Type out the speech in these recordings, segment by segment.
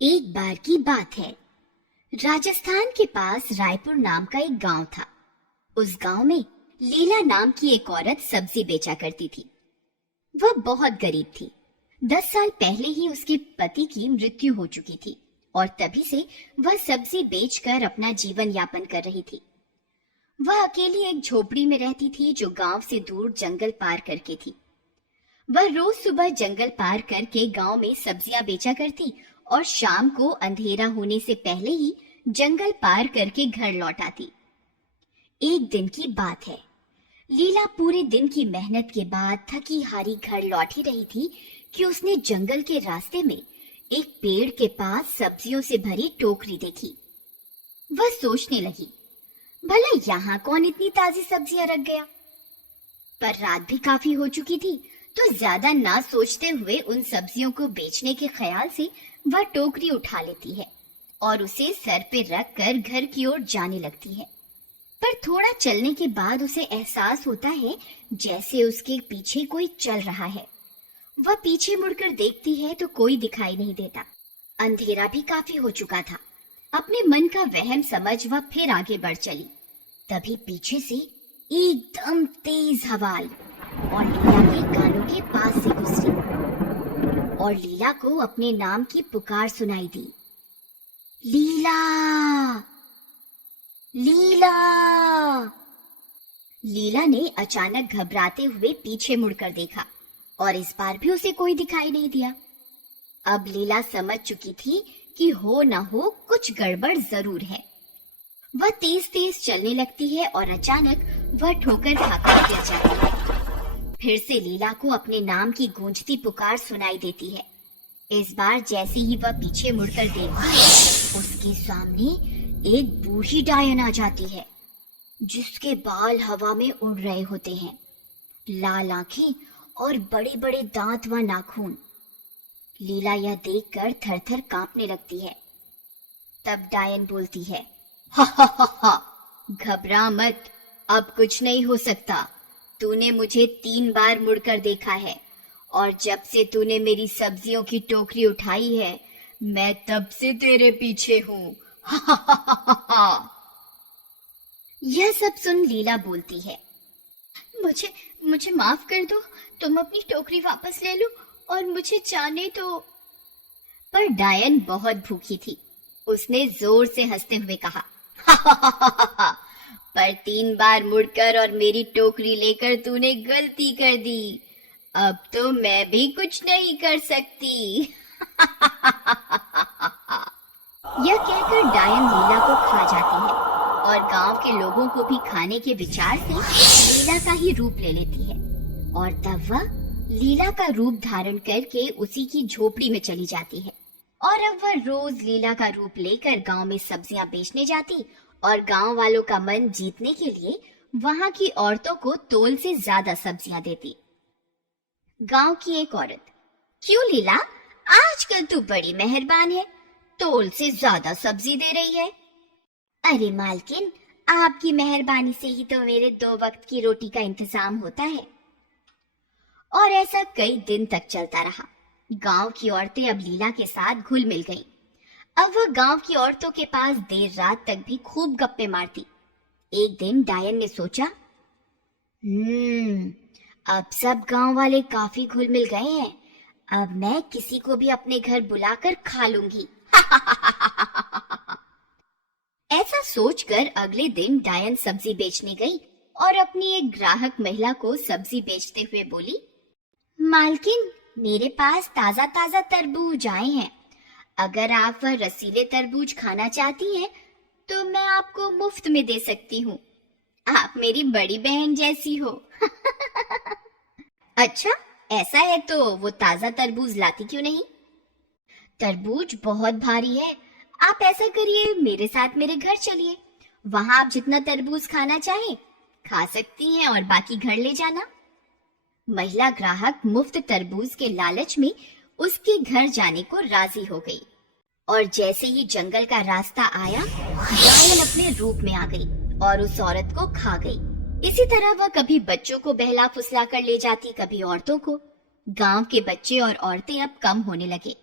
एक बार की बात है। राजस्थान के पास रायपुर नाम का एक गांव था। उस गांव में लीला नाम की एक औरत सब्जी बेचा करती थी। वह बहुत गरीब थी। 10 साल पहले ही उसके पति की मृत्यु हो चुकी थी और तभी से वह सब्जी बेचकर अपना जीवन यापन कर रही थी। वह अकेली एक झोपड़ी में रहती थी जो गांव से दूर जंगल पार करके थी। वह रोज सुबह जंगल पार करके गांव में सब्जियां बेचा करती और शाम को अंधेरा होने से पहले ही जंगल पार करके घर लौट आती। एक दिन की बात है। लीला पूरे दिन की मेहनत के बाद थकी हारी घर लौट ही रही थी कि उसने जंगल के रास्ते में एक पेड़ के पास सब्जियों से भरी टोकरी देखी। वह सोचने लगी, भला यहाँ कौन इतनी ताजी सब्जियां रख गया। पर रात भी काफी हो चुकी थी, तो ज्यादा ना सोचते हुए उन सब्जियों को बेचने के ख्याल से वह टोकरी उठा लेती है और उसे सर पे रख कर घर की ओर जाने लगती है। पर थोड़ा चलने के बाद उसे एहसास होता है जैसे उसके पीछे कोई चल रहा है। वह पीछे मुड़कर देखती है तो कोई दिखाई नहीं देता। अंधेरा भी काफी हो चुका था। अपने मन का वहम समझ वह फिर आगे बढ़ चली। तभी पीछे से एकदम तेज हवा आई और लीला के कानों के पास से गुजरी और लीला को अपने नाम की पुकार सुनाई दी। लीला, लीला। लीला ने अचानक घबराते हुए पीछे मुड़कर देखा और इस बार भी उसे कोई दिखाई नहीं दिया। अब लीला समझ चुकी थी कि हो न हो कुछ गड़बड़ जरूर है। वह तेज तेज चलने लगती है और अचानक वह ठोकर खाकर गिर जाती है। फिर से लीला को अपने नाम की गूंजती पुकार सुनाई देती है। इस बार जैसे ही वह पीछे मुड़कर देखती है, उसके सामने एक बूढ़ी डायन आ जाती है जिसके बाल हवा में उड़ रहे होते हैं, लाल आंखें और बड़े बड़े दांत व नाखून। लीला यह देखकर थर थर कांपने लगती है। तब डायन बोलती है, हा हा हा हा, घबरा मत, अब कुछ नहीं हो सकता। तूने मुझे 3 बार मुड़कर देखा है और जब से तूने मेरी सब्जियों की टोकरी उठाई है, मैं तब से तेरे पीछे हूँ। यह सब सुन लीला बोलती है, मुझे मुझे माफ कर दो, तुम अपनी टोकरी वापस ले लो और मुझे जाने दो। पर डायन बहुत भूखी थी। उसने जोर से हंसते हुए कहा, पर 3 बार मुड़कर और मेरी टोकरी लेकर तूने गलती कर दी। अब तो मैं भी कुछ नहीं कर सकती। यह कहकर डायन लीला को खा जाती है और गांव के लोगों को भी खाने के विचार से लीला का ही रूप ले लेती है। और तब वह लीला का रूप धारण करके उसी की झोपड़ी में चली जाती है। और अब वह रोज लीला का रूप लेकर गांव में सब्जियां बेचने जाती और गांव वालों का मन जीतने के लिए वहां की औरतों को तोल से ज्यादा सब्जियां देती। गांव की एक औरत, क्यों लीला, आजकल तू बड़ी मेहरबान है, तोल से ज्यादा सब्जी दे रही है। अरे मालकिन, आपकी मेहरबानी से ही तो मेरे 2 वक्त की रोटी का इंतजाम होता है। और ऐसा कई दिन तक चलता रहा। गांव की औरतें अब लीला के साथ घुल मिल गईं। अब वह गांव की औरतों के पास देर रात तक भी खूब गप्पे मारती। एक दिन डायन ने सोचा, अब सब गांव वाले काफी घुल मिल गए हैं, अब मैं किसी को भी अपने घर बुलाकर खा लूंगी। ऐसा सोचकर अगले दिन डायन सब्जी बेचने गई और अपनी एक ग्राहक महिला को सब्जी बेचते हुए बोली, मालकिन, मेरे पास ताजा ताजा तरबूज आए हैं। अगर आप वह रसीले तरबूज खाना चाहती हैं, तो मैं आपको मुफ्त में दे सकती हूँ। आप मेरी बड़ी बहन जैसी हो। अच्छा, ऐसा है तो वो ताजा तरबूज लाती क्यों नहीं? तरबूज बहुत भारी है। आप ऐसा करिए, मेरे साथ मेरे घर चलिए। वहां आप जितना तरबूज खाना चाहें खा सकती हैं और बाकी घर ले जाना। महिला ग्राहक मुफ्त तरबूज के लालच में उसके घर जाने को राजी हो गई और जैसे ही जंगल का रास्ता आया, डायन अपने रूप में आ गई और उस औरत को खा गई। इसी तरह वह कभी बच्चों को बहला फुसला कर ले जाती, कभी औरतों को। गांव के बच्चे और औरतें अब कम होने लगे।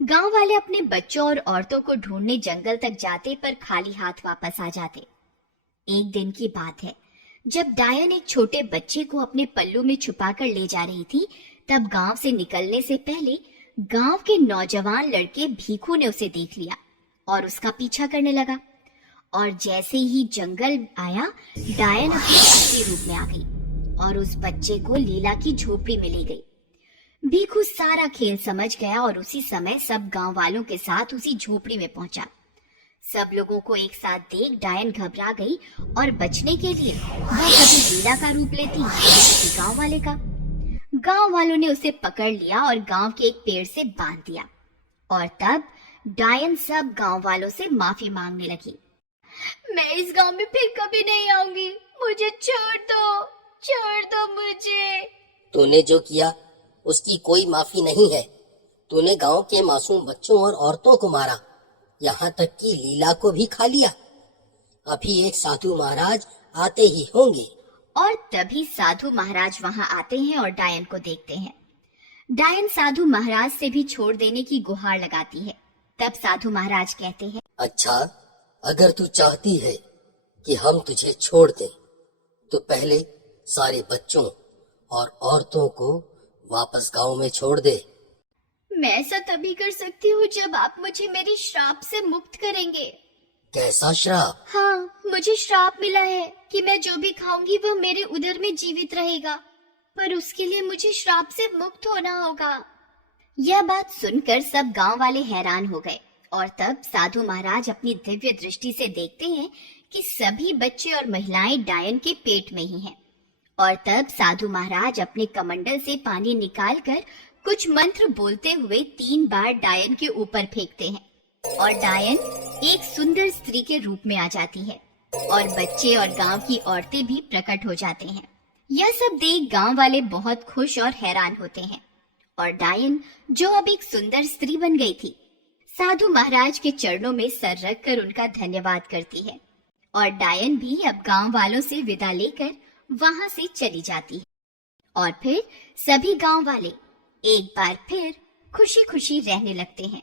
गांव वाले अपने बच्चों और औरतों को ढूंढने जंगल तक जाते पर खाली हाथ वापस आ जाते। एक दिन की बात है, जब डायन एक छोटे बच्चे को अपने पल्लू में छुपाकर ले जा रही थी, तब गांव से निकलने से पहले गांव के नौजवान लड़के भीखू ने उसे देख लिया और उसका पीछा करने लगा। और जैसे ही जंगल आया, डायन अपने असली रूप में आ गई और उस बच्चे को लीला की झोपड़ी में ले गई। भीखू सारा खेल समझ गया और उसी समय सब गांव वालों के साथ उसी झोपड़ी में पहुंचा। सब लोगों को एक साथ देख डायन घबरा गई और बचने के लिए वह कभी लीला का रूप लेती, कभी गांव वाले का। गांव वालों ने उसे पकड़ लिया और गांव के एक पेड़ से बांध दिया। और तब डायन सब गांव वालों से माफी मांगने लगी। मैं इस गांव में फिर कभी नहीं आऊंगी, मुझे छोड़ दो मुझे। तूने जो किया उसकी कोई माफी नहीं है। तूने गांव के मासूम बच्चों और औरतों को मारा, यहाँ तक कि लीला को भी खा लिया। अभी एक साधु महाराज आते ही होंगे। और तभी साधु महाराज वहां आते हैं और डायन को देखते हैं। डायन साधु महाराज से भी छोड़ देने की गुहार लगाती है। तब साधु महाराज कहते हैं, अच्छा, अगर तू चाहती है कि हम तुझे छोड़ दें, तो पहले सारे बच्चों और औरतों को वापस गांव में छोड़ दे। मैं ऐसा तभी कर सकती हूँ जब आप मुझे मेरे श्राप से मुक्त करेंगे। कैसा श्राप? हाँ, मुझे श्राप मिला है कि मैं जो भी खाऊंगी वह मेरे उदर में जीवित रहेगा, पर उसके लिए मुझे श्राप से मुक्त होना होगा। यह बात सुनकर सब गांव वाले हैरान हो गए और तब साधु महाराज अपनी दिव्य दृष्टि से देखते हैं कि सभी बच्चे और महिलाएं डायन के पेट में ही हैं। और तब साधु महाराज अपने कमंडल से पानी निकालकर कुछ मंत्र बोलते हुए 3 बार डायन के ऊपर फेंकते हैं और डायन एक सुंदर स्त्री के रूप में आ जाती है और बच्चे और गांव की औरतें भी प्रकट हो जाते हैं। यह सब देख गांव वाले बहुत खुश और हैरान होते हैं और डायन, जो अब एक सुंदर स्त्री बन गई थी, साधु महाराज के चरणों में सर रखकर उनका धन्यवाद करती है। और डायन भी अब गांव वालों से विदा लेकर वहां से चली जाती है। और फिर सभी गांव वाले एक बार फिर खुशी खुशी रहने लगते हैं।